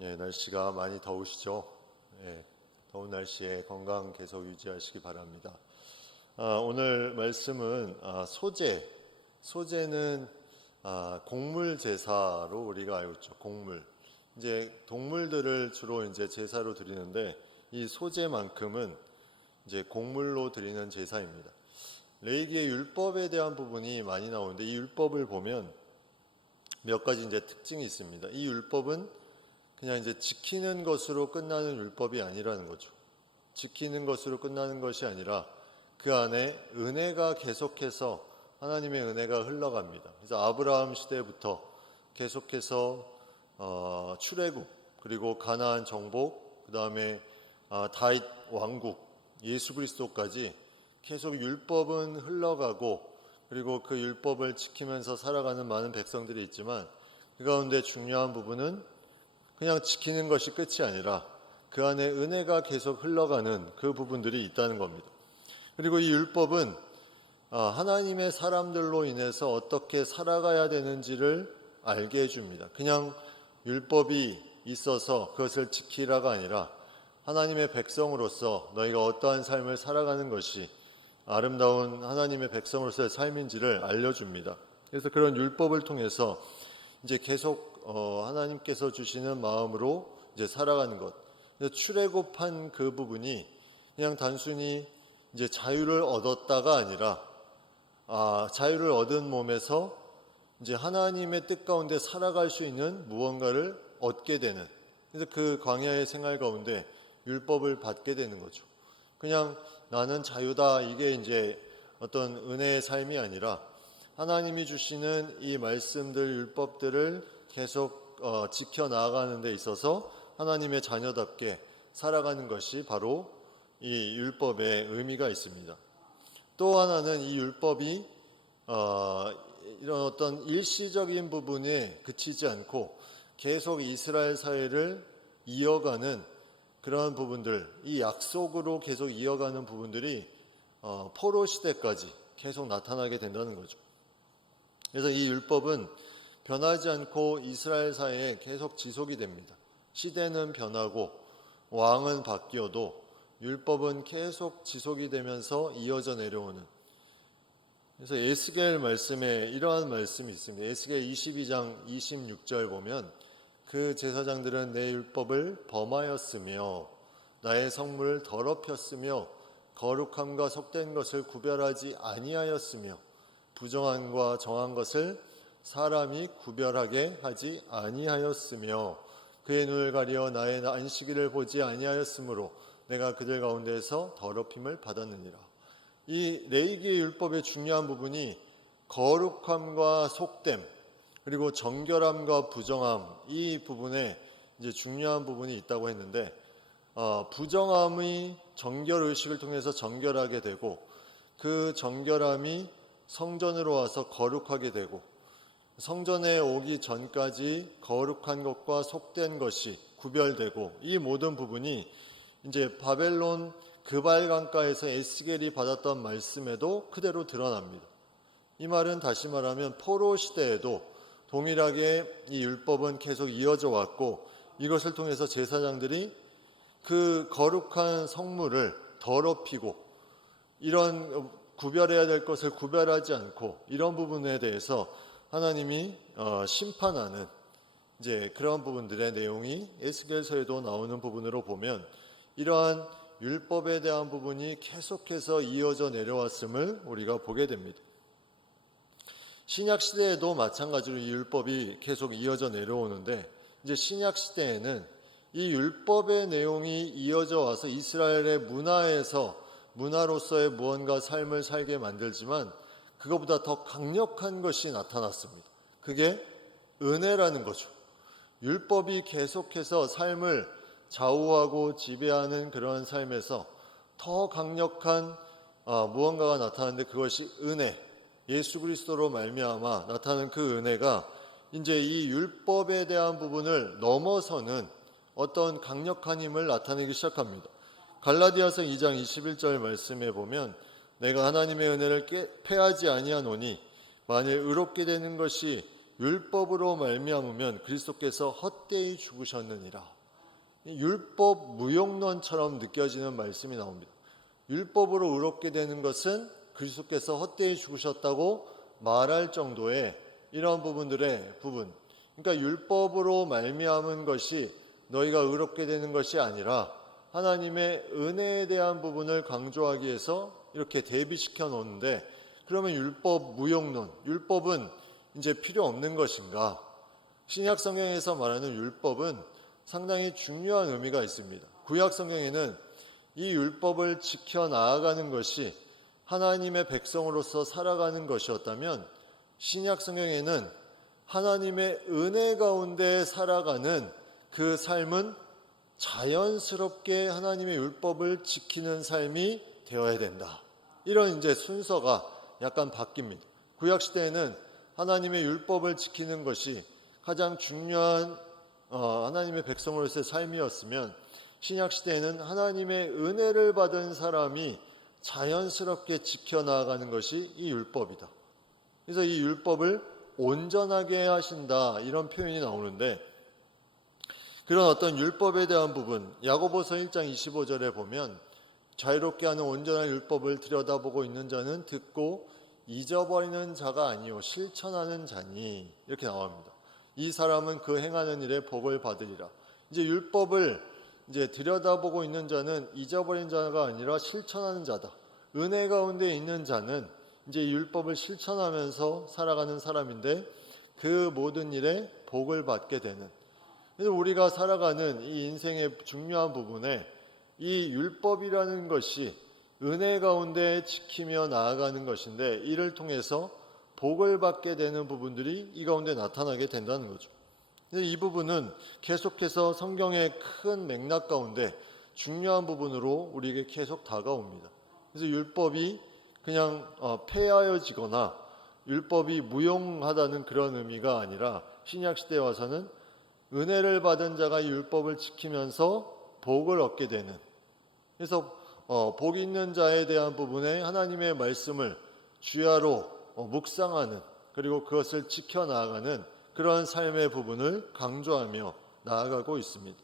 날씨가 많이 더우시죠? 더운 날씨에 건강 계속 유지하시기 바랍니다. 오늘 말씀은 소제는 곡물 제사로 우리가 알고 있죠. 곡물. 이제 동물들을 주로 이제 제사로 드리는데 이 소제만큼은 이제 곡물로 드리는 제사입니다. 레위기의 율법에 대한 부분이 많이 나오는데 이 율법을 보면 몇 가지 이제 특징이 있습니다. 이 율법은 그냥 이제 지키는 것으로 끝나는 율법이 아니라는 거죠. 지키는 것으로 끝나는 것이 아니라 그 안에 은혜가 계속해서 하나님의 은혜가 흘러갑니다. 그래서 아브라함 시대부터 계속해서 출애굽, 그리고 가나안 정복, 그 다음에 다윗 왕국, 예수 그리스도까지 계속 율법은 흘러가고, 그리고 그 율법을 지키면서 살아가는 많은 백성들이 있지만 그 가운데 중요한 부분은 그냥 지키는 것이 끝이 아니라 그 안에 은혜가 계속 흘러가는 그 부분들이 있다는 겁니다. 그리고 이 율법은 하나님의 사람들로 인해서 어떻게 살아가야 되는지를 알게 해줍니다. 그냥 율법이 있어서 그것을 지키라가 아니라 하나님의 백성으로서 너희가 어떠한 삶을 살아가는 것이 아름다운 하나님의 백성으로서의 삶인지를 알려줍니다. 그래서 그런 율법을 통해서 이제 계속 하나님께서 주시는 마음으로 이제 살아가는 것. 출애굽한 그 부분이 그냥 단순히 이제 자유를 얻었다가 아니라 자유를 얻은 몸에서 이제 하나님의 뜻 가운데 살아갈 수 있는 무언가를 얻게 되는. 그래서 그 광야의 생활 가운데 율법을 받게 되는 거죠. 그냥 나는 자유다, 이게 이제 어떤 은혜의 삶이 아니라 하나님이 주시는 이 말씀들, 율법들을 계속 지켜나가는 데 있어서 하나님의 자녀답게 살아가는 것이 바로 이 율법의 의미가 있습니다. 또 하나는 이 율법이 이런 어떤 일시적인 부분에 그치지 않고 계속 이스라엘 사회를 이어가는 그런 부분들, 이 약속으로 계속 이어가는 부분들이 포로 시대까지 계속 나타나게 된다는 거죠. 그래서 이 율법은 변하지 않고 이스라엘 사회에 계속 지속이 됩니다. 시대는 변하고 왕은 바뀌어도 율법은 계속 지속이 되면서 이어져 내려오는. 그래서 에스겔 말씀에 이러한 말씀이 있습니다. 에스겔 22장 26절 보면 그 제사장들은 내 율법을 범하였으며 나의 성물을 더럽혔으며 거룩함과 속된 것을 구별하지 아니하였으며 부정함과 정한 것을 사람이 구별하게 하지 아니하였으며 그의 눈을 가려 나의 안식일을 보지 아니하였으므로 내가 그들 가운데에서 더럽힘을 받았느니라. 이 레위기의 율법의 중요한 부분이 거룩함과 속됨, 그리고 정결함과 부정함, 이 부분에 이제 중요한 부분이 있다고 했는데 부정함이 정결 의식을 통해서 정결하게 되고 그 정결함이 성전으로 와서 거룩하게 되고 성전에 오기 전까지 거룩한 것과 속된 것이 구별되고 이 모든 부분이 이제 바벨론 그발강가에서 에스겔이 받았던 말씀에도 그대로 드러납니다. 이 말은 다시 말하면 포로 시대에도 동일하게 이 율법은 계속 이어져 왔고 이것을 통해서 제사장들이 그 거룩한 성물을 더럽히고 이런 구별해야 될 것을 구별하지 않고 이런 부분에 대해서 하나님이 심판하는 이제 그런 부분들의 내용이 에스겔서에도 나오는 부분으로 보면 이러한 율법에 대한 부분이 계속해서 이어져 내려왔음을 우리가 보게 됩니다. 신약 시대에도 마찬가지로 이 율법이 계속 이어져 내려오는데 이제 신약 시대에는 이 율법의 내용이 이어져 와서 이스라엘의 문화로서의 무언가 삶을 살게 만들지만 그것보다 더 강력한 것이 나타났습니다. 그게 은혜라는 거죠. 율법이 계속해서 삶을 좌우하고 지배하는 그런 삶에서 더 강력한 무언가가 나타나는데 그것이 은혜, 예수 그리스도로 말미암아 나타나는 그 은혜가 이제 이 율법에 대한 부분을 넘어서는 어떤 강력한 힘을 나타내기 시작합니다. 갈라디아서 2장 21절 말씀에 보면 내가 하나님의 은혜를 패하지 아니하노니 만일 의롭게 되는 것이 율법으로 말미암으면 그리스도께서 헛되이 죽으셨느니라. 율법 무용론처럼 느껴지는 말씀이 나옵니다. 율법으로 의롭게 되는 것은 그리스도께서 헛되이 죽으셨다고 말할 정도의 이런 부분들의 부분. 그러니까 율법으로 말미암은 것이 너희가 의롭게 되는 것이 아니라 하나님의 은혜에 대한 부분을 강조하기 위해서 이렇게 대비시켜 놓는데, 그러면 율법 무용론, 율법은 이제 필요 없는 것인가? 신약 성경에서 말하는 율법은 상당히 중요한 의미가 있습니다. 구약 성경에는 이 율법을 지켜 나아가는 것이 하나님의 백성으로서 살아가는 것이었다면, 신약 성경에는 하나님의 은혜 가운데 살아가는 그 삶은 자연스럽게 하나님의 율법을 지키는 삶이 되어야 된다. 이런 이제 순서가 약간 바뀝니다. 구약 시대에는 하나님의 율법을 지키는 것이 가장 중요한 하나님의 백성으로서의 삶이었으면, 신약 시대에는 하나님의 은혜를 받은 사람이 자연스럽게 지켜나가는 것이 이 율법이다. 그래서 이 율법을 온전하게 하신다, 이런 표현이 나오는데, 그런 어떤 율법에 대한 부분, 야고보서 1장 25절에 보면 자유롭게 하는 온전한 율법을 들여다보고 있는 자는 듣고 잊어버리는 자가 아니요 실천하는 자니, 이렇게 나옵니다. 이 사람은 그 행하는 일에 복을 받으리라. 이제 율법을 이제 들여다보고 있는 자는 잊어버린 자가 아니라 실천하는 자다. 은혜 가운데 있는 자는 이제 율법을 실천하면서 살아가는 사람인데, 그 모든 일에 복을 받게 되는. 그래서 우리가 살아가는 이 인생의 중요한 부분에 이 율법이라는 것이 은혜 가운데 지키며 나아가는 것인데, 이를 통해서 복을 받게 되는 부분들이 이 가운데 나타나게 된다는 거죠. 이 부분은 계속해서 성경의 큰 맥락 가운데 중요한 부분으로 우리에게 계속 다가옵니다. 그래서 율법이 그냥 폐하여지거나 율법이 무용하다는 그런 의미가 아니라, 신약 시대에 와서는 은혜를 받은 자가 이 율법을 지키면서 복을 얻게 되는, 그래서 복 있는 자에 대한 부분에 하나님의 말씀을 주야로 묵상하는, 그리고 그것을 지켜나가는 그런 삶의 부분을 강조하며 나아가고 있습니다.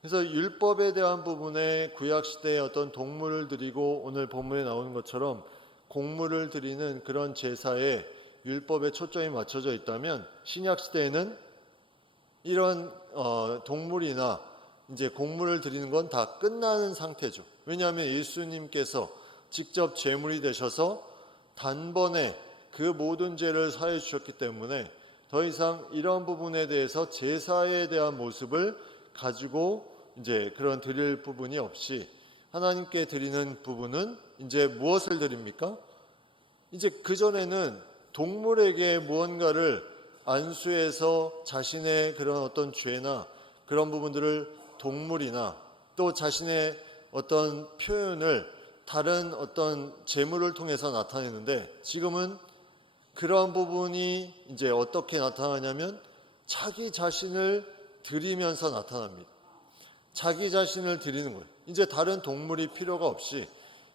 그래서 율법에 대한 부분에 구약시대의 어떤 동물을 드리고, 오늘 본문에 나오는 것처럼 곡물을 드리는 그런 제사에 율법에 초점이 맞춰져 있다면, 신약시대에는 이런 동물이나 이제 곡물을 드리는 건 다 끝나는 상태죠. 왜냐하면 예수님께서 직접 제물이 되셔서 단번에 그 모든 죄를 사해 주셨기 때문에 더 이상 이런 부분에 대해서 제사에 대한 모습을 가지고 이제 그런 드릴 부분이 없이, 하나님께 드리는 부분은 이제 무엇을 드립니까? 이제 그전에는 동물에게 무언가를 안수해서 자신의 그런 어떤 죄나 그런 부분들을 동물이나 또 자신의 어떤 표현을 다른 어떤 제물을 통해서 나타내는데, 지금은 그런 부분이 이제 어떻게 나타나냐면 자기 자신을 드리면서 나타납니다. 자기 자신을 드리는 거예요. 이제 다른 동물이 필요가 없이,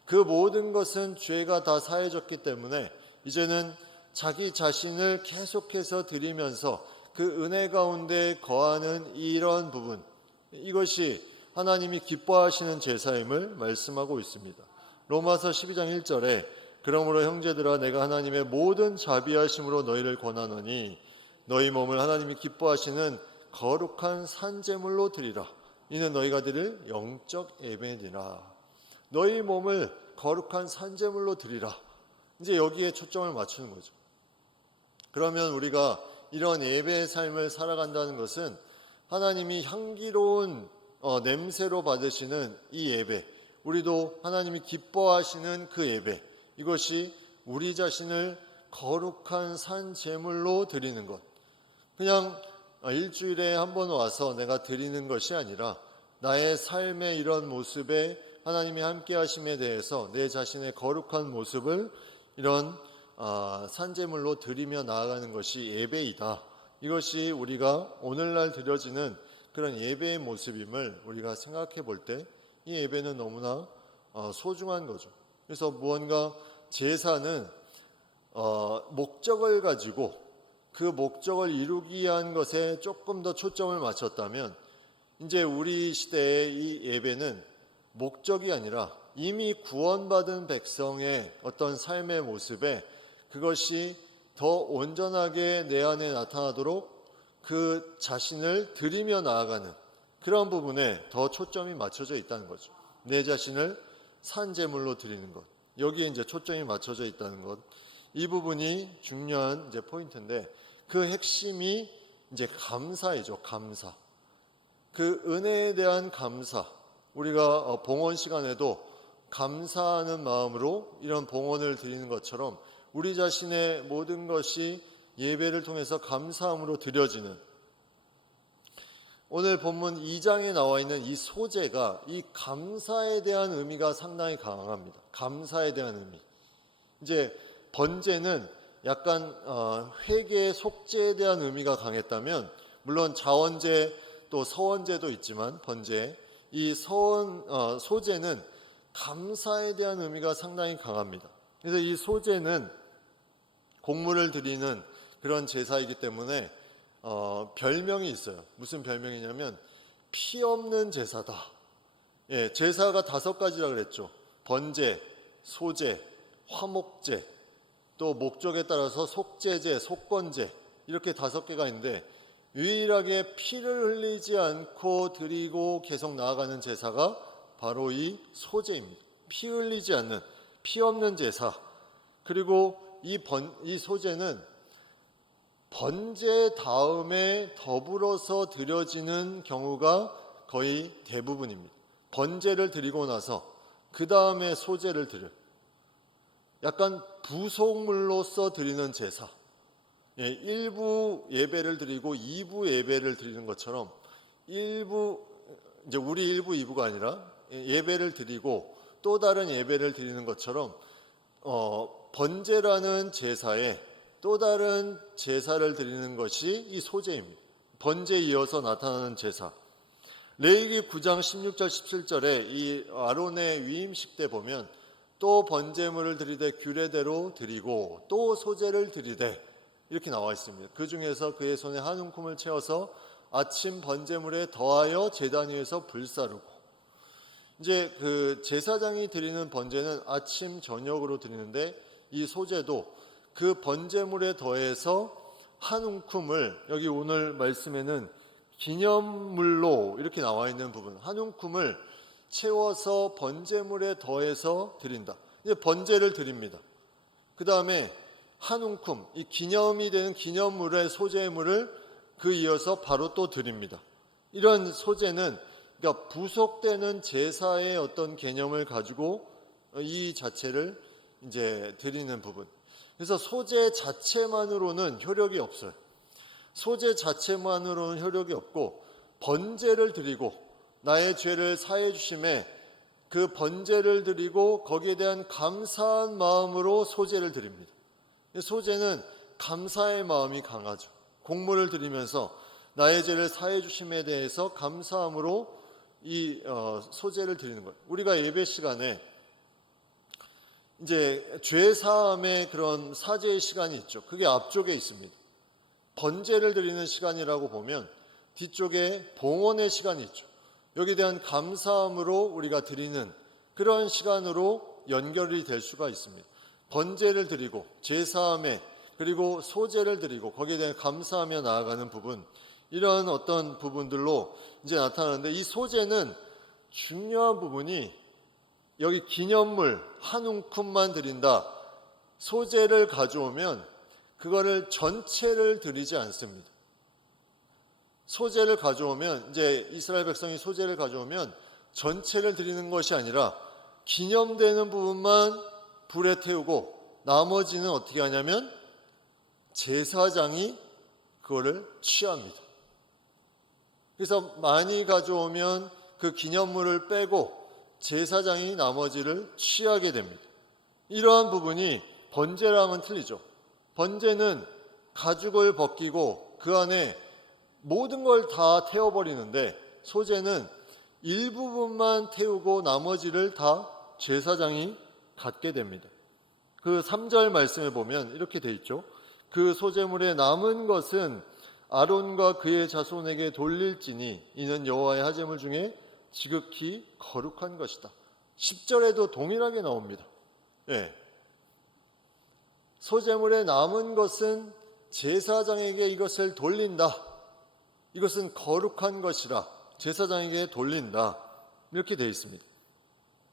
그 모든 것은 죄가 다 사해졌기 때문에 이제는 자기 자신을 계속해서 드리면서 그 은혜 가운데 거하는 이런 부분, 이것이 하나님이 기뻐하시는 제사임을 말씀하고 있습니다. 로마서 12장 1절에 그러므로 형제들아 내가 하나님의 모든 자비하심으로 너희를 권하노니 너희 몸을 하나님이 기뻐하시는 거룩한 산제물로 드리라. 이는 너희가 드릴 영적 예배니라. 너희 몸을 거룩한 산제물로 드리라. 이제 여기에 초점을 맞추는 거죠. 그러면 우리가 이런 예배의 삶을 살아간다는 것은 하나님이 향기로운 냄새로 받으시는 이 예배, 우리도 하나님이 기뻐하시는 그 예배, 이것이 우리 자신을 거룩한 산 제물로 드리는 것. 그냥 일주일에 한 번 와서 내가 드리는 것이 아니라 나의 삶의 이런 모습에 하나님이 함께 하심에 대해서 내 자신의 거룩한 모습을 이런 산제물로 드리며 나아가는 것이 예배이다. 이것이 우리가 오늘날 드려지는 그런 예배의 모습임을 우리가 생각해 볼 때 이 예배는 너무나 소중한 거죠. 그래서 무언가 제사는 목적을 가지고 그 목적을 이루기 위한 것에 조금 더 초점을 맞췄다면 이제 우리 시대의 이 예배는 목적이 아니라 이미 구원받은 백성의 어떤 삶의 모습에 그것이 더 온전하게 내 안에 나타나도록 그 자신을 드리며 나아가는 그런 부분에 더 초점이 맞춰져 있다는 거죠. 내 자신을 산제물로 드리는 것. 여기에 이제 초점이 맞춰져 있다는 것. 이 부분이 중요한 이제 포인트인데 그 핵심이 이제 감사이죠. 감사. 그 은혜에 대한 감사. 우리가 봉헌 시간에도 감사하는 마음으로 이런 봉헌을 드리는 것처럼 우리 자신의 모든 것이 예배를 통해서 감사함으로 드려지는 오늘 본문 2장에 나와 있는 이 소재가 이 감사에 대한 의미가 상당히 강합니다. 감사에 대한 의미. 이제 번제는 약간 회개 속죄에 대한 의미가 강했다면 물론 자원제 또 서원제도 있지만 번제 이 소제는 감사에 대한 의미가 상당히 강합니다. 그래서 이 소제는 곡물을 드리는 그런 제사이기 때문에 별명이 있어요. 무슨 별명이냐면 피 없는 제사다. 예, 제사가 5가지라 그랬죠. 번제, 소제, 화목제, 또 목적에 따라서 속제제, 속건제 이렇게 5개가 있는데 유일하게 피를 흘리지 않고 드리고 계속 나아가는 제사가 바로 이 소제입니다. 피 흘리지 않는 피 없는 제사. 그리고 이 소제는 번제 다음에 더불어서 드려지는 경우가 거의 대부분입니다. 번제를 드리고 나서 그 다음에 소제를 드려요. 약간 부속물로서 드리는 제사. 예, 1부 예배를 드리고 2부 예배를 드리는 것처럼 이제 우리 1부, 2부가 아니라 예배를 드리고 또 다른 예배를 드리는 것처럼 번제라는 제사에 또 다른 제사를 드리는 것이 이 소제입니다. 번제에 이어서 나타나는 제사. 레위기 9장 16절 17절에 이 아론의 위임식 때 보면 또 번제물을 드리되 규례대로 드리고 또 소제를 드리되 이렇게 나와 있습니다. 그 중에서 그의 손에 한 움큼을 채워서 아침 번제물에 더하여 제단 위에서 불사르고 이제 그 제사장이 드리는 번제는 아침 저녁으로 드리는데 이 소제도 그 번제물에 더해서 한 움큼을 여기 오늘 말씀에는 기념물로 이렇게 나와 있는 부분 한 움큼을 채워서 번제물에 더해서 드린다. 이제 번제를 드립니다. 그 다음에 한 움큼 이 기념이 되는 기념물의 소제물을 그 이어서 바로 또 드립니다. 이런 소제는 그러니까 부속되는 제사의 어떤 개념을 가지고 이 자체를 이제 드리는 부분. 그래서 소제 자체만으로는 효력이 없어요. 소제 자체만으로는 효력이 없고 번제를 드리고 나의 죄를 사해 주심에 그 번제를 드리고 거기에 대한 감사한 마음으로 소제를 드립니다. 소제는 감사의 마음이 강하죠. 곡물을 드리면서 나의 죄를 사해 주심에 대해서 감사함으로 이 소제를 드리는 거예요. 우리가 예배 시간에 이제 죄 사함의 그런 사죄의 시간이 있죠. 그게 앞쪽에 있습니다. 번제를 드리는 시간이라고 보면 뒤쪽에 봉헌의 시간이 있죠. 여기에 대한 감사함으로 우리가 드리는 그런 시간으로 연결이 될 수가 있습니다. 번제를 드리고 제사함에 그리고 소제를 드리고 거기에 대한 감사하며 나아가는 부분 이런 어떤 부분들로 이제 나타나는데 이 소제는 중요한 부분이 여기 기념물 한 움큼만 드린다. 소제를 가져오면 그거를 전체를 드리지 않습니다. 소제를 가져오면 이제 이스라엘 백성이 소제를 가져오면 전체를 드리는 것이 아니라 기념되는 부분만 불에 태우고 나머지는 어떻게 하냐면 제사장이 그거를 취합니다. 그래서 많이 가져오면 그 기념물을 빼고 제사장이 나머지를 취하게 됩니다. 이러한 부분이 번제랑은 틀리죠. 번제는 가죽을 벗기고 그 안에 모든 걸 다 태워버리는데 소제는 일부분만 태우고 나머지를 다 제사장이 갖게 됩니다. 그 3절 말씀에 보면 이렇게 돼 있죠. 그 소재물의 남은 것은 아론과 그의 자손에게 돌릴지니 이는 여호와의 하제물 중에 지극히 거룩한 것이다. 10절에도 동일하게 나옵니다. 예. 소재물의 남은 것은 제사장에게 이것을 돌린다. 이것은 거룩한 것이라 제사장에게 돌린다. 이렇게 되어 있습니다.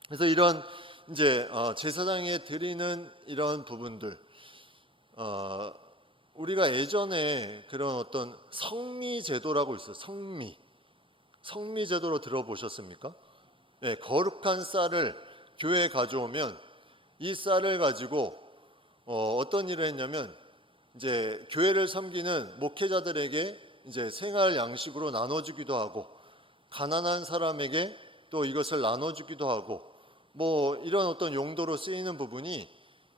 그래서 이런 이제 제사장에 드리는 이런 부분들, 우리가 예전에 그런 어떤 성미 제도라고 있어요. 성미 제도로 들어보셨습니까? 네, 거룩한 쌀을 교회에 가져오면 이 쌀을 가지고 어떤 일을 했냐면 이제 교회를 섬기는 목회자들에게 이제 생활 양식으로 나눠주기도 하고 가난한 사람에게 또 이것을 나눠주기도 하고 뭐 이런 어떤 용도로 쓰이는 부분이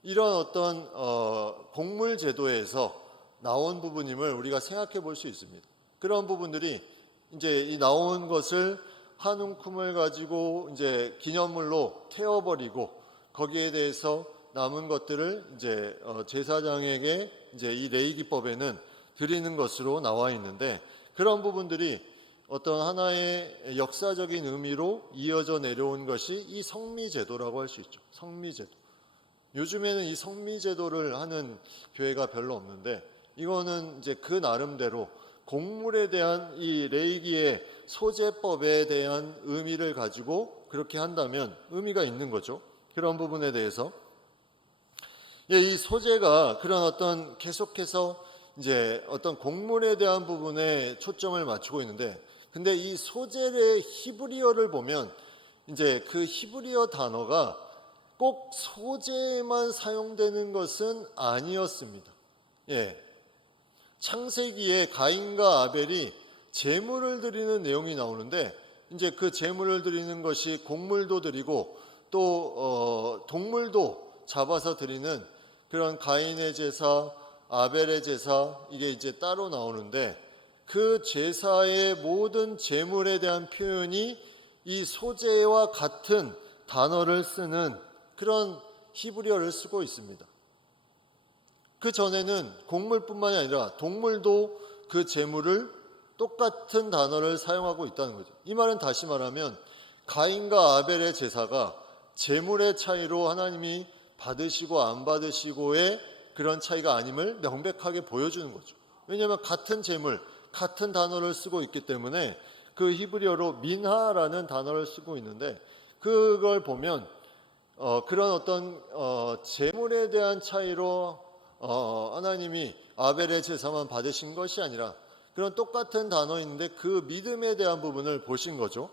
이런 어떤 곡물 제도에서 나온 부분임을 우리가 생각해 볼 수 있습니다. 그런 부분들이 이제 이 나온 것을 한 움큼을 가지고 이제 기념물로 태워버리고 거기에 대해서 남은 것들을 이제 제사장에게 이제 이 레위기법에는 드리는 것으로 나와 있는데 그런 부분들이 어떤 하나의 역사적인 의미로 이어져 내려온 것이 이 성미제도라고 할 수 있죠. 성미제도. 요즘에는 이 성미제도를 하는 교회가 별로 없는데 이거는 이제 그 나름대로 곡물에 대한 이 레위기의 소제법에 대한 의미를 가지고 그렇게 한다면 의미가 있는 거죠. 그런 부분에 대해서 이 소제가 그런 어떤 계속해서 이제 어떤 곡물에 대한 부분에 초점을 맞추고 있는데 근데 이 소제의 히브리어를 보면 이제 그 히브리어 단어가 꼭 소제에만 사용되는 것은 아니었습니다. 예. 창세기에 가인과 아벨이 제물을 드리는 내용이 나오는데 이제 그 제물을 드리는 것이 곡물도 드리고 또 동물도 잡아서 드리는 그런 가인의 제사, 아벨의 제사 이게 이제 따로 나오는데 그 제사의 모든 제물에 대한 표현이 이 소제와 같은 단어를 쓰는 그런 히브리어를 쓰고 있습니다. 그 전에는 곡물뿐만이 아니라 동물도 그 제물을 똑같은 단어를 사용하고 있다는 거죠. 이 말은 다시 말하면 가인과 아벨의 제사가 제물의 차이로 하나님이 받으시고 안 받으시고의 그런 차이가 아님을 명백하게 보여주는 거죠. 왜냐하면 같은 제물, 같은 단어를 쓰고 있기 때문에 그 히브리어로 민하라는 단어를 쓰고 있는데 그걸 보면 그런 어떤 제물에 대한 차이로 하나님이 아벨의 제사만 받으신 것이 아니라 그런 똑같은 단어인데 그 믿음에 대한 부분을 보신 거죠.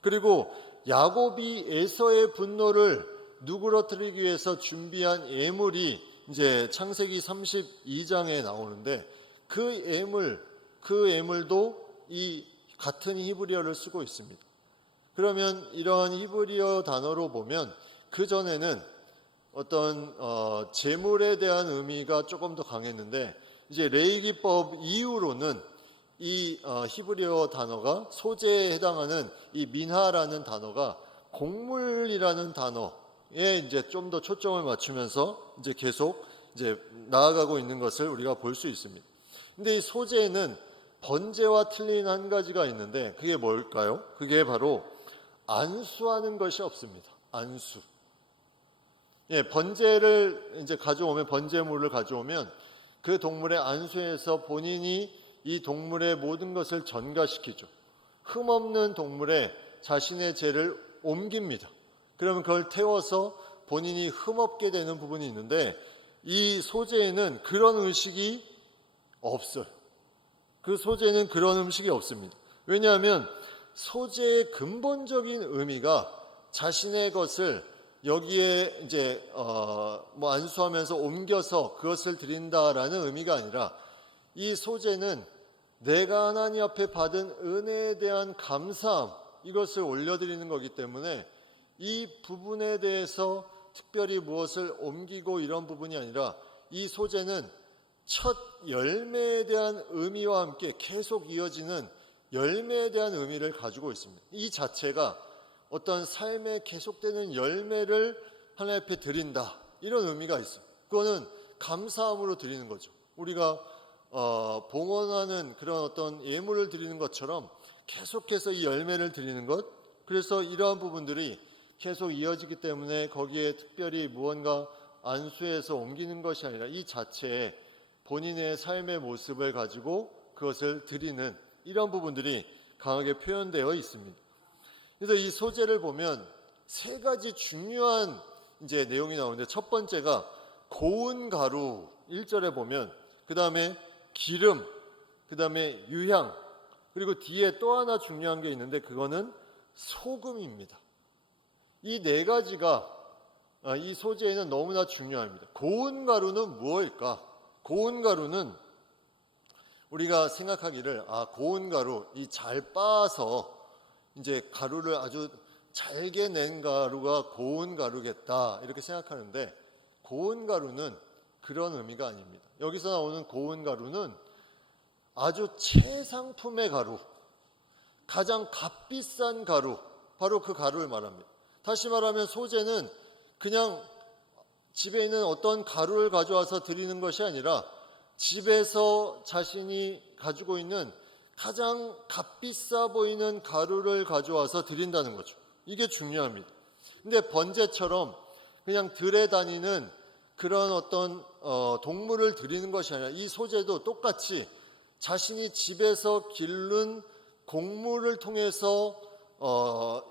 그리고 야곱이 에서의 분노를 누그러뜨리기 위해서 준비한 예물이 이제 창세기 32장에 나오는데 그 예물도 이 같은 히브리어를 쓰고 있습니다. 그러면 이러한 히브리어 단어로 보면 그 전에는 어떤 제물에 대한 의미가 조금 더 강했는데 이제 레위기법 이후로는 이 히브리어 단어가 소재에 해당하는 이 민하라는 단어가 곡물이라는 단어에 이제 좀 더 초점을 맞추면서 이제 계속 이제 나아가고 있는 것을 우리가 볼 수 있습니다. 근데 이 소재에는 번제와 틀린 한 가지가 있는데 그게 뭘까요? 그게 바로 안수하는 것이 없습니다. 안수. 예, 번제를 이제 가져오면 번제물을 가져오면 그 동물의 안수에서 본인이 이 동물의 모든 것을 전가시키죠. 흠없는 동물에 자신의 죄를 옮깁니다. 그러면 그걸 태워서 본인이 흠없게 되는 부분이 있는데 이 소제에는 그런 의식이 없어요. 그 소제는 그런 음식이 없습니다. 왜냐하면 소제의 근본적인 의미가 자신의 것을 여기에 이제 안수하면서 옮겨서 그것을 드린다라는 의미가 아니라 이 소제는 내가 하나님 앞에 받은 은혜에 대한 감사함 이것을 올려드리는 거기 때문에 이 부분에 대해서 특별히 무엇을 옮기고 이런 부분이 아니라 이 소제는 첫 열매에 대한 의미와 함께 계속 이어지는 열매에 대한 의미를 가지고 있습니다. 이 자체가 어떤 삶에 계속되는 열매를 하나님 앞에 드린다 이런 의미가 있어요. 그거는 감사함으로 드리는 거죠. 우리가 봉헌하는 그런 어떤 예물을 드리는 것처럼 계속해서 이 열매를 드리는 것, 그래서 이러한 부분들이 계속 이어지기 때문에 거기에 특별히 무언가 안수해서 옮기는 것이 아니라 이 자체에 본인의 삶의 모습을 가지고 그것을 드리는 이런 부분들이 강하게 표현되어 있습니다. 그래서 이 소재를 보면 세 가지 중요한 이제 내용이 나오는데, 첫 번째가 고운 가루 1절에 보면, 그 다음에 기름, 그 다음에 유향, 그리고 뒤에 또 하나 중요한 게 있는데 그거는 소금입니다. 이 네 가지가 이 소재에는 너무나 중요합니다. 고운 가루는 무엇일까? 고운 가루는 우리가 생각하기를 고운 가루, 이 잘 빻아서 이제 가루를 아주 잘게 낸 가루가 고운 가루겠다 이렇게 생각하는데, 고운 가루는 그런 의미가 아닙니다. 여기서 나오는 고운 가루는 아주 최상품의 가루, 가장 값비싼 가루, 바로 그 가루를 말합니다. 다시 말하면 소재는 그냥 집에 있는 어떤 가루를 가져와서 드리는 것이 아니라 집에서 자신이 가지고 있는 가장 값비싸 보이는 가루를 가져와서 드린다는 거죠. 이게 중요합니다. 근데 번제처럼 그냥 들에 다니는 그런 어떤 동물을 드리는 것이 아니라 이 소재도 똑같이 자신이 집에서 기른 곡물을 통해서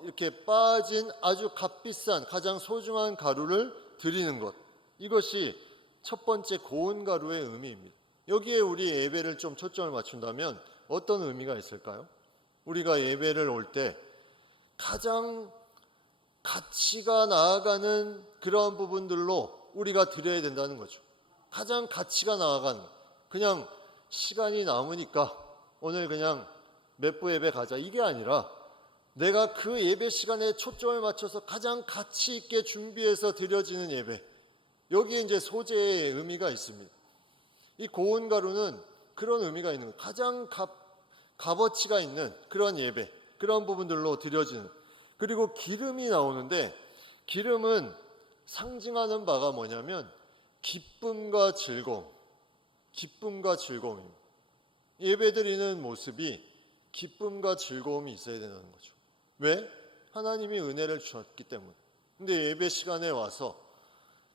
이렇게 빠진 아주 값비싼 가장 소중한 가루를 드리는 것, 이것이 첫 번째 고운 가루의 의미입니다. 여기에 우리 예배를 좀 초점을 맞춘다면 어떤 의미가 있을까요? 우리가 예배를 올 때 가장 가치가 나아가는 그런 부분들로 우리가 드려야 된다는 거죠. 가장 가치가 나아가는, 그냥 시간이 남으니까 오늘 그냥 몇 부 예배 가자, 이게 아니라 내가 그 예배 시간에 초점을 맞춰서 가장 가치 있게 준비해서 드려지는 예배, 여기에 이제 소재의 의미가 있습니다. 이 고운 가루는 그런 의미가 있는 거예요. 가장 값어치가 있는 그런 예배, 그런 부분들로 드려지는. 그리고 기름이 나오는데, 기름은 상징하는 바가 뭐냐면 기쁨과 즐거움, 기쁨과 즐거움입니다. 예배드리는 모습이 기쁨과 즐거움이 있어야 된다는 거죠. 왜? 하나님이 은혜를 주셨기 때문에. 근데 예배 시간에 와서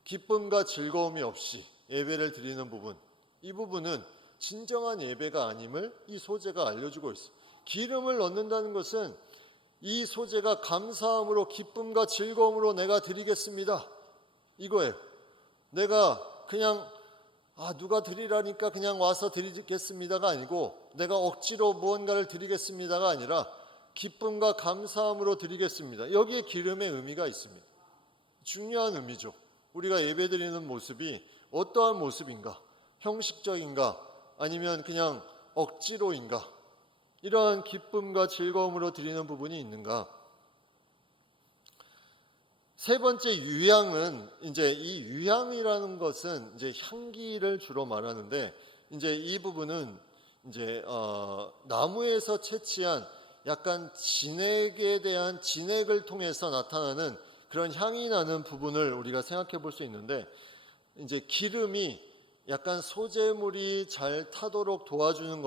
기쁨과 즐거움이 없이 예배를 드리는 부분, 이 부분은 진정한 예배가 아님을 이 소재가 알려주고 있어요. 기름을 넣는다는 것은 이 소재가 감사함으로 기쁨과 즐거움으로 내가 드리겠습니다, 이거예요. 내가 그냥 누가 드리라니까 그냥 와서 드리겠습니다가 아니고, 내가 억지로 무언가를 드리겠습니다가 아니라 기쁨과 감사함으로 드리겠습니다. 여기에 기름의 의미가 있습니다. 중요한 의미죠. 우리가 예배드리는 모습이 어떠한 모습인가? 형식적인가? 아니면 그냥 억지로인가? 이러한 기쁨과 즐거움으로 드리는 부분이 있는가? 세 번째 유향은, 이제 이 유향이라는 것은 이제 향기를 주로 말하는데, 이제 이 부분은 이제 나무에서 채취한 약간 진액에 대한 진액을 통해서 나타나는 그런 향이 나는 부분을 우리가 생각해 볼 수 있는데, 이제 기름이 약간 소재물이 잘 타도록 도와주는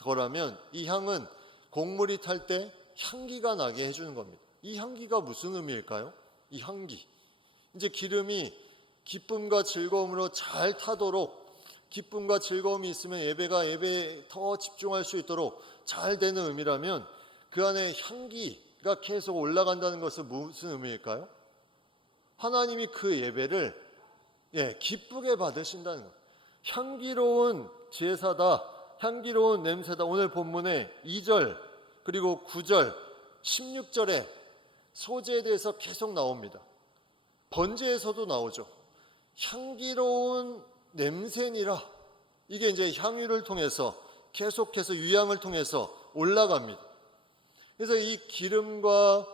거라면 이 향은 곡물이 탈 때 향기가 나게 해주는 겁니다. 이 향기가 무슨 의미일까요? 이 향기, 이제 기름이 기쁨과 즐거움으로 잘 타도록, 기쁨과 즐거움이 있으면 예배에 더 집중할 수 있도록 잘 되는 의미라면, 그 안에 향기가 계속 올라간다는 것은 무슨 의미일까요? 하나님이 그 예배를 기쁘게 받으신다는 것. 향기로운 제사다, 향기로운 냄새다. 오늘 본문에 2절 그리고 9절 16절에 소재에 대해서 계속 나옵니다. 번제에서도 나오죠. 향기로운 냄새니라. 이게 이제 향유를 통해서 계속해서 유향을 통해서 올라갑니다. 그래서 이 기름과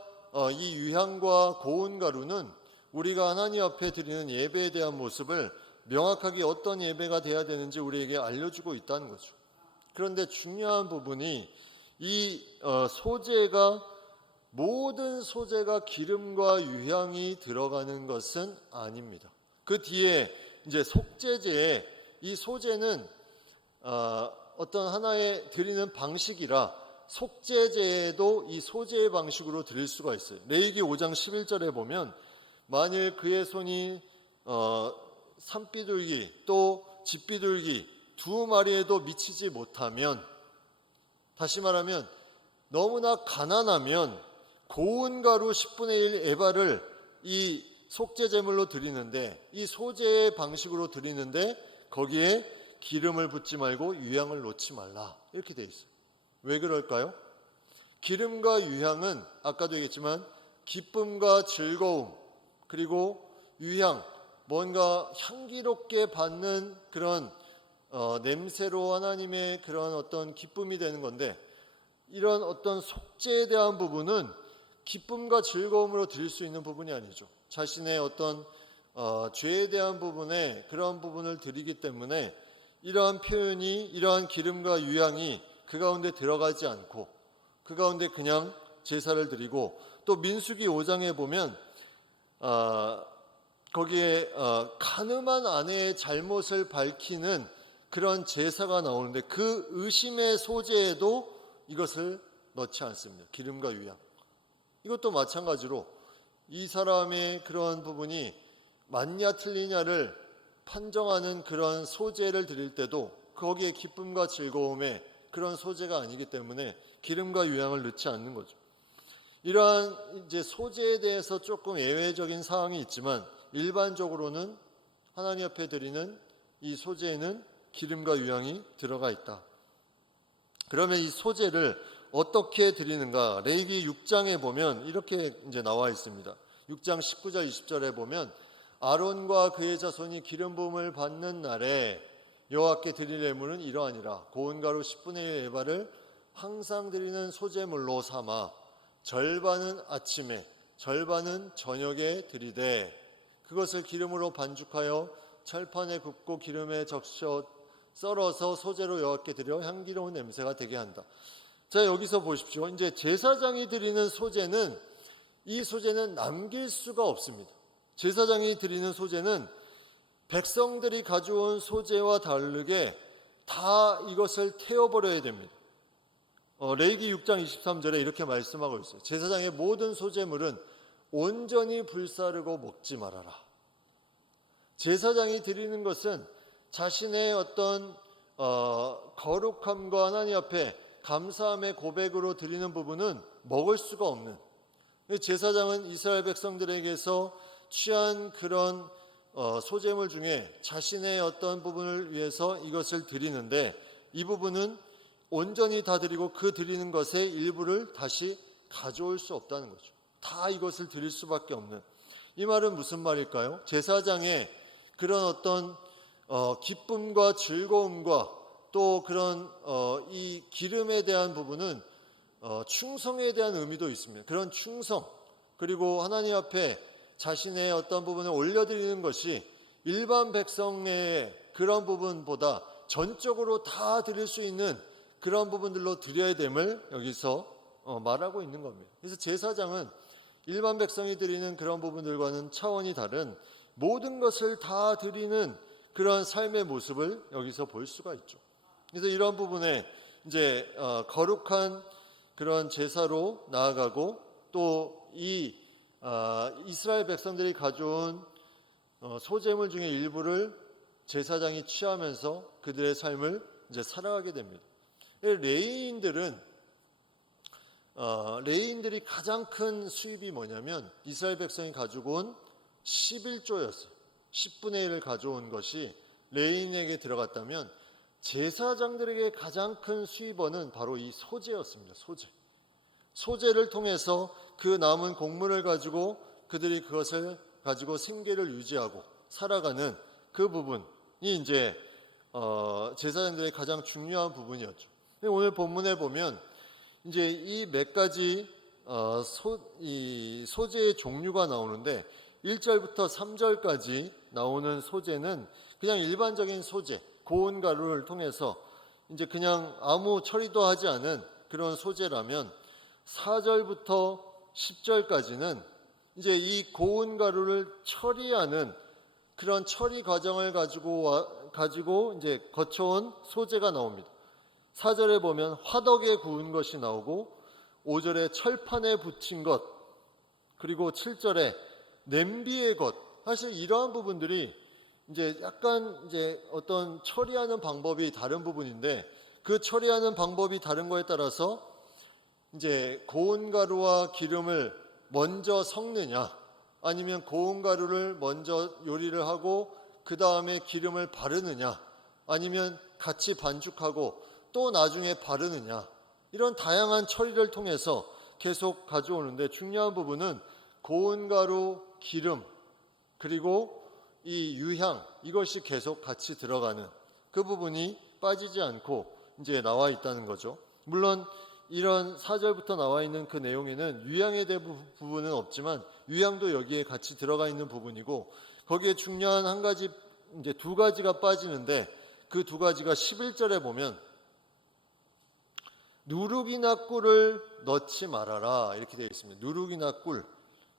이 유향과 고운 가루는 우리가 하나님 앞에 드리는 예배에 대한 모습을 명확하게 어떤 예배가 돼야 되는지 우리에게 알려주고 있다는 거죠. 그런데 중요한 부분이 이 소재가, 모든 소재가 기름과 유향이 들어가는 것은 아닙니다. 그 뒤에 이제 속죄제에 이 소재는 어떤 하나의 드리는 방식이라 속죄제도 이 소제의 방식으로 드릴 수가 있어요. 레위기 5장 11절에 보면 만일 그의 손이 산비둘기 또 집비둘기 두 마리에도 미치지 못하면, 다시 말하면 너무나 가난하면 고운 가루 10분의 1 에바를 이 속죄 제물로 드리는데, 이 소제의 방식으로 드리는데 거기에 기름을 붓지 말고 유향을 놓지 말라, 이렇게 돼 있어요. 왜 그럴까요? 기름과 유향은 아까도 얘기했지만 기쁨과 즐거움, 그리고 유향, 뭔가 향기롭게 받는 그런 냄새로 하나님의 그런 어떤 기쁨이 되는 건데, 이런 어떤 속죄에 대한 부분은 기쁨과 즐거움으로 드릴 수 있는 부분이 아니죠. 자신의 어떤 죄에 대한 부분에 그런 부분을 드리기 때문에 이러한 표현이, 이러한 기름과 유향이 그 가운데 들어가지 않고 그 가운데 그냥 제사를 드리고, 또 민수기 5장에 보면 거기에 간음한 아내의 잘못을 밝히는 그런 제사가 나오는데 그 의심의 소제에도 이것을 넣지 않습니다. 기름과 유향. 이것도 마찬가지로 이 사람의 그런 부분이 맞냐 틀리냐를 판정하는 그런 소제를 드릴 때도 거기에 기쁨과 즐거움의 그런 소제가 아니기 때문에 기름과 유향을 넣지 않는 거죠. 이러한 이제 소제에 대해서 조금 예외적인 사항이 있지만 일반적으로는 하나님 앞에 드리는 이 소제에는 기름과 유향이 들어가 있다. 그러면 이 소제를 어떻게 드리는가? 레위기 6장에 보면 이렇게 이제 나와 있습니다. 6장 19절 20절에 보면 아론과 그의 자손이 기름 부음을 받는 날에 여호와께 드릴 예물은 이러하니라. 고운 가루 10분의 1 에바를 항상 드리는 소제물로 삼아 절반은 아침에 절반은 저녁에 드리되 그것을 기름으로 반죽하여 철판에 굽고 기름에 적셔 썰어서 소제로 여호와께 드려 향기로운 냄새가 되게 한다. 자, 여기서 보십시오. 이제 제사장이 드리는 소제는, 이 소제는 남길 수가 없습니다. 제사장이 드리는 소제는 백성들이 가져온 소제와 다르게 다 이것을 태워버려야 됩니다. 레위기 6장 23절에 이렇게 말씀하고 있어요. 제사장의 모든 소제물은 온전히 불사르고 먹지 말아라. 제사장이 드리는 것은 자신의 어떤 거룩함과 하나님 앞에 감사함의 고백으로 드리는 부분은 먹을 수가 없는, 제사장은 이스라엘 백성들에게서 취한 그런 소제물 중에 자신의 어떤 부분을 위해서 이것을 드리는데 이 부분은 온전히 다 드리고 그 드리는 것의 일부를 다시 가져올 수 없다는 거죠. 다 이것을 드릴 수밖에 없는. 이 말은 무슨 말일까요? 제사장의 그런 어떤 기쁨과 즐거움과 또 그런 이 기름에 대한 부분은 충성에 대한 의미도 있습니다. 그런 충성, 그리고 하나님 앞에 자신의 어떤 부분을 올려드리는 것이 일반 백성의 그런 부분보다 전적으로 다 드릴 수 있는 그런 부분들로 드려야 됨을 여기서 말하고 있는 겁니다. 그래서 제사장은 일반 백성이 드리는 그런 부분들과는 차원이 다른 모든 것을 다 드리는 그런 삶의 모습을 여기서 볼 수가 있죠. 그래서 이런 부분에 이제 거룩한 그런 제사로 나아가고 또 이 이스라엘 백성들이 가져온 소제물 중에 일부를 제사장이 취하면서 그들의 삶을 이제 살아가게 됩니다. 레위인들이 가장 큰 수입이 뭐냐면 이스라엘 백성이 가지고 온 11조였어요. 10분의 1을 가져온 것이 레위인에게 들어갔다면 제사장들에게 가장 큰 수입원은 바로 이 소제였습니다. 소제를 통해서 그 남은 곡물을 가지고 그들이 그것을 가지고 생계를 유지하고 살아가는 그 부분이 이제 제사장들의 가장 중요한 부분이었죠. 오늘 본문에 보면 이제 이 몇 가지 이 소제의 종류가 나오는데 1절부터 3절까지 나오는 소제는 그냥 일반적인 소제, 고운 가루를 통해서 이제 그냥 아무 처리도 하지 않은 그런 소제라면 4절부터 10절까지는 이제 이 고운 가루를 처리하는 그런 처리 과정을 가지고 가지고 이제 거쳐온 소재가 나옵니다. 4절에 보면 화덕에 구운 것이 나오고 5절에 철판에 붙인 것, 그리고 7절에 냄비의 것. 사실 이러한 부분들이 이제 약간 이제 어떤 처리하는 방법이 다른 부분인데, 그 처리하는 방법이 다른 거에 따라서 이제 고운 가루와 기름을 먼저 섞느냐, 아니면 고운 가루를 먼저 요리를 하고 그 다음에 기름을 바르느냐, 아니면 같이 반죽하고 또 나중에 바르느냐, 이런 다양한 처리를 통해서 계속 가져오는데, 중요한 부분은 고운 가루, 기름, 그리고 이 유향, 이것이 계속 같이 들어가는 그 부분이 빠지지 않고 이제 나와 있다는 거죠. 물론 이런 4절부터 나와 있는 그 내용에는 유향에 대한 부분은 없지만 유향도 여기에 같이 들어가 있는 부분이고, 거기에 중요한 한 가지, 이제 두 가지가 빠지는데, 그 두 가지가 11절에 보면 누룩이나 꿀을 넣지 말아라, 이렇게 되어 있습니다. 누룩이나 꿀.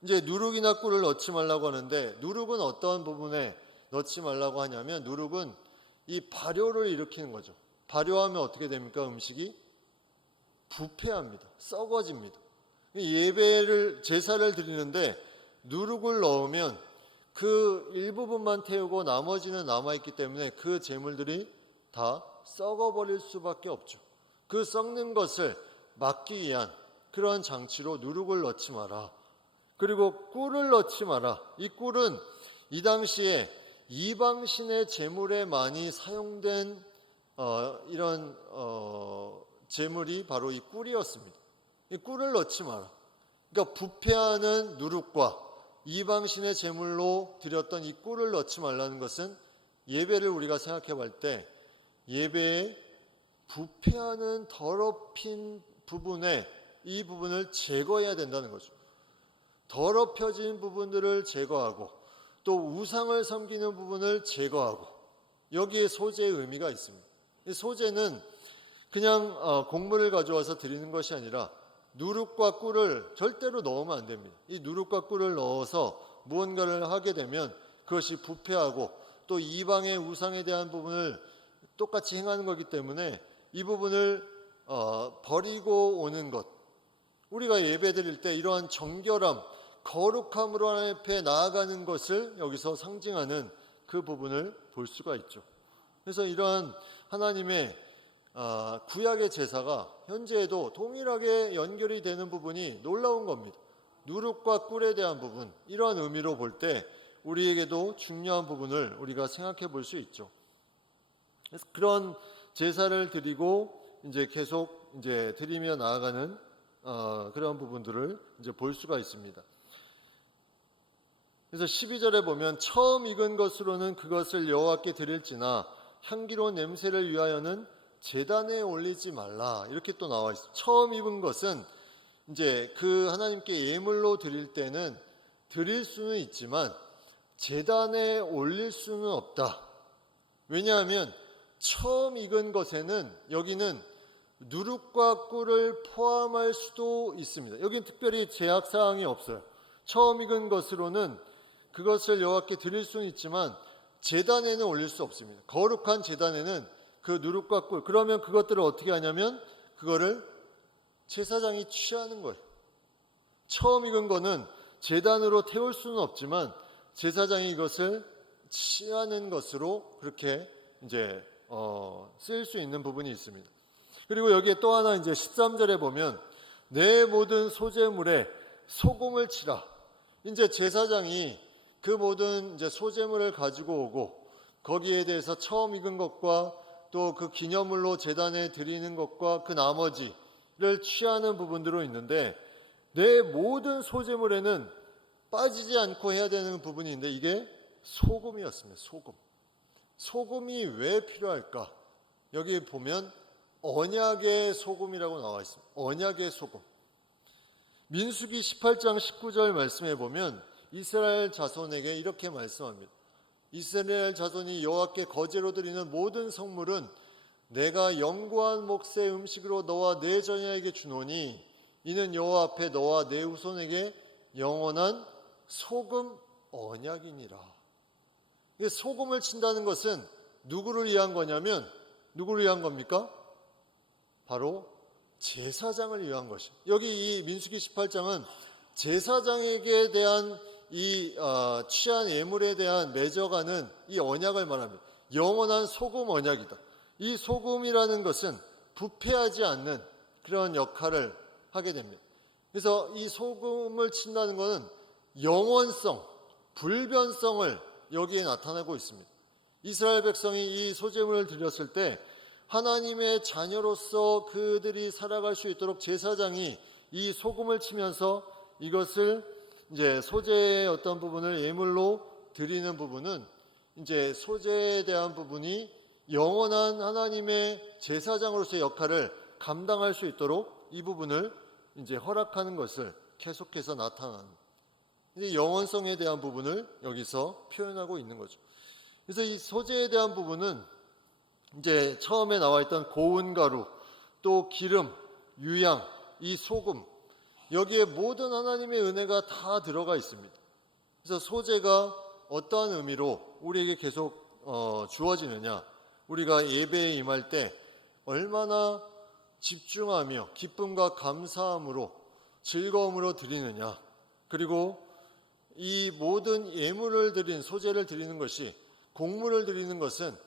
이제 누룩이나 꿀을 넣지 말라고 하는데, 누룩은 어떠한 부분에 넣지 말라고 하냐면, 누룩은 이 발효를 일으키는 거죠. 발효하면 어떻게 됩니까? 음식이 부패합니다. 썩어집니다. 예배를, 제사를 드리는데 누룩을 넣으면 그 일부분만 태우고 나머지는 남아있기 때문에 그 제물들이 다 썩어버릴 수밖에 없죠. 그 썩는 것을 막기 위한 그러한 장치로 누룩을 넣지 마라. 그리고 꿀을 넣지 마라. 이 꿀은 이 당시에 이방신의 제물에 많이 사용된 이런 제물이 바로 이 꿀이었습니다. 이 꿀을 넣지 마라. 그러니까 부패하는 누룩과 이방신의 제물로 드렸던 이 꿀을 넣지 말라는 것은, 예배를 우리가 생각해 볼 때 예배에 부패하는 더럽힌 부분에 이 부분을 제거해야 된다는 거죠. 더럽혀진 부분들을 제거하고 또 우상을 섬기는 부분을 제거하고, 여기에 소재의 의미가 있습니다. 이 소재는 그냥 곡물을 가져와서 드리는 것이 아니라 누룩과 꿀을 절대로 넣으면 안 됩니다. 이 누룩과 꿀을 넣어서 무언가를 하게 되면 그것이 부패하고 또 이방의 우상에 대한 부분을 똑같이 행하는 거기 때문에 이 부분을 버리고 오는 것, 우리가 예배 드릴 때 이러한 정결함, 거룩함으로 하나님 앞에 나아가는 것을 여기서 상징하는 그 부분을 볼 수가 있죠. 그래서 이러한 하나님의 구약의 제사가 현재에도 동일하게 연결이 되는 부분이 놀라운 겁니다. 누룩과 꿀에 대한 부분, 이러한 의미로 볼 때 우리에게도 중요한 부분을 우리가 생각해 볼 수 있죠. 그래서 그런 제사를 드리고 이제 계속 이제 드리며 나아가는 그런 부분들을 이제 볼 수가 있습니다. 그래서 12절에 보면 처음 익은 것으로는 그것을 여호와께 드릴지나 향기로운 냄새를 위하여는 제단에 올리지 말라, 이렇게 또 나와 있습니다. 처음 익은 것은 이제 그 하나님께 예물로 드릴 때는 드릴 수는 있지만 제단에 올릴 수는 없다. 왜냐하면 처음 익은 것에는 여기는 누룩과 꿀을 포함할 수도 있습니다. 여기는 특별히 제약사항이 없어요. 처음 익은 것으로는 그것을 여호와께 드릴 수는 있지만 제단에는 올릴 수 없습니다. 거룩한 제단에는 그 누룩과 꿀, 그러면 그것들을 어떻게 하냐면 그거를 제사장이 취하는 거예요. 처음 익은 거는 제단으로 태울 수는 없지만 제사장이 이것을 취하는 것으로 그렇게 이제 쓰일 수 있는 부분이 있습니다. 그리고 여기에 또 하나 이제 13절에 보면 내 모든 소재물에 소금을 치라. 이제 제사장이 그 모든 이제 소재물을 가지고 오고 거기에 대해서 처음 익은 것과 또 그 기념물로 제단에 드리는 것과 그 나머지를 취하는 부분들로 있는데, 내 모든 소재물에는 빠지지 않고 해야 되는 부분이 있는데 이게 소금이었습니다. 소금이 왜 필요할까? 여기 보면 언약의 소금이라고 나와 있습니다. 언약의 소금. 민수기 18장 19절 말씀해 보면 이스라엘 자손에게 이렇게 말씀합니다. 이스라엘 자손이 여호와께 거제로 드리는 모든 성물은 내가 영구한 몫의 음식으로 너와 내 자녀에게 주노니 이는 여호와 앞에 너와 내 후손에게 영원한 소금 언약이니라. 소금을 친다는 것은 누구를 위한 거냐면 누구를 위한 겁니까? 바로 제사장을 위한 것입니다. 여기 이 민수기 18장은 제사장에게 대한 이 취한 예물에 대한 맺어가는 이 언약을 말합니다. 영원한 소금 언약이다. 이 소금이라는 것은 부패하지 않는 그런 역할을 하게 됩니다. 그래서 이 소금을 친다는 것은 영원성, 불변성을 여기에 나타내고 있습니다. 이스라엘 백성이 이 소제물을 드렸을 때 하나님의 자녀로서 그들이 살아갈 수 있도록 제사장이 이 소금을 치면서 이것을 이제 소제의 어떤 부분을 예물로 드리는 부분은 이제 소제에 대한 부분이 영원한 하나님의 제사장으로서의 역할을 감당할 수 있도록 이 부분을 이제 허락하는 것을 계속해서 나타나는 이제 영원성에 대한 부분을 여기서 표현하고 있는 거죠. 그래서 이 소제에 대한 부분은 이제 처음에 나와 있던 고운 가루, 또 기름, 유향, 이 소금 여기에 모든 하나님의 은혜가 다 들어가 있습니다. 그래서 소제가 어떠한 의미로 우리에게 계속 주어지느냐, 우리가 예배에 임할 때 얼마나 집중하며 기쁨과 감사함으로 즐거움으로 드리느냐, 그리고 이 모든 예물을 드린 소제를 드리는 것이 곡물을 드리는 것은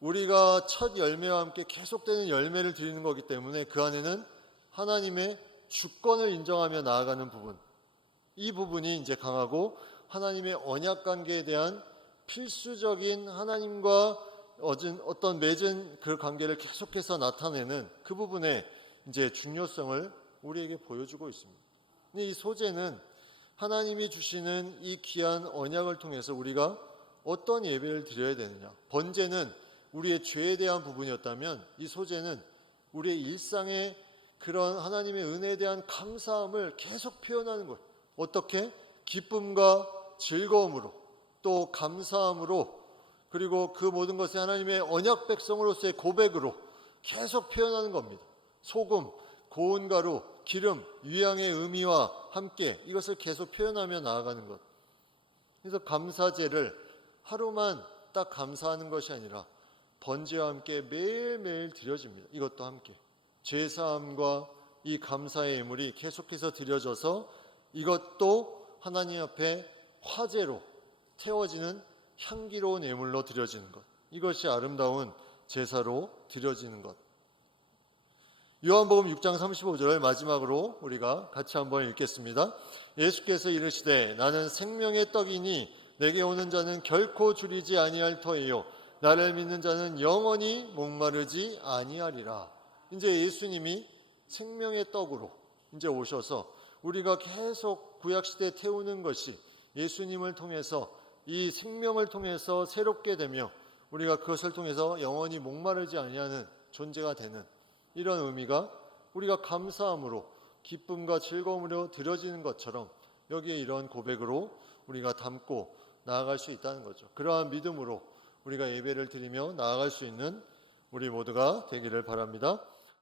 우리가 첫 열매와 함께 계속되는 열매를 드리는 거기 때문에 그 안에는 하나님의 주권을 인정하며 나아가는 부분, 이 부분이 이제 강하고 하나님의 언약 관계에 대한 필수적인 하나님과 어떤 맺은 그 관계를 계속해서 나타내는 그 부분의 이제 중요성을 우리에게 보여주고 있습니다. 이 소제는 하나님이 주시는 이 귀한 언약을 통해서 우리가 어떤 예배를 드려야 되느냐. 번제는 우리의 죄에 대한 부분이었다면 이 소제는 우리의 일상의 그런 하나님의 은혜에 대한 감사함을 계속 표현하는 거예요. 어떻게? 기쁨과 즐거움으로, 또 감사함으로, 그리고 그 모든 것이 하나님의 언약 백성으로서의 고백으로 계속 표현하는 겁니다. 소금, 고운 가루, 기름, 유향의 의미와 함께 이것을 계속 표현하며 나아가는 것. 그래서 감사제를 하루만 딱 감사하는 것이 아니라 번제와 함께 매일매일 드려집니다. 이것도 함께 죄사함과 이 감사의 예물이 계속해서 드려져서 이것도 하나님 앞에 화제로 태워지는 향기로운 예물로 드려지는 것, 이것이 아름다운 제사로 드려지는 것. 요한복음 6장 35절 마지막으로 우리가 같이 한번 읽겠습니다. 예수께서 이르시되 나는 생명의 떡이니 내게 오는 자는 결코 줄이지 아니할 터이요 나를 믿는 자는 영원히 목마르지 아니하리라. 이제 예수님이 생명의 떡으로 이제 오셔서 우리가 계속 구약시대에 태우는 것이 예수님을 통해서 이 생명을 통해서 새롭게 되며 우리가 그것을 통해서 영원히 목마르지 아니하는 존재가 되는 이런 의미가 우리가 감사함으로 기쁨과 즐거움으로 드려지는 것처럼 여기에 이런 고백으로 우리가 담고 나아갈 수 있다는 거죠. 그러한 믿음으로 우리가 예배를 드리며 나아갈 수 있는 우리 모두가 되기를 바랍니다.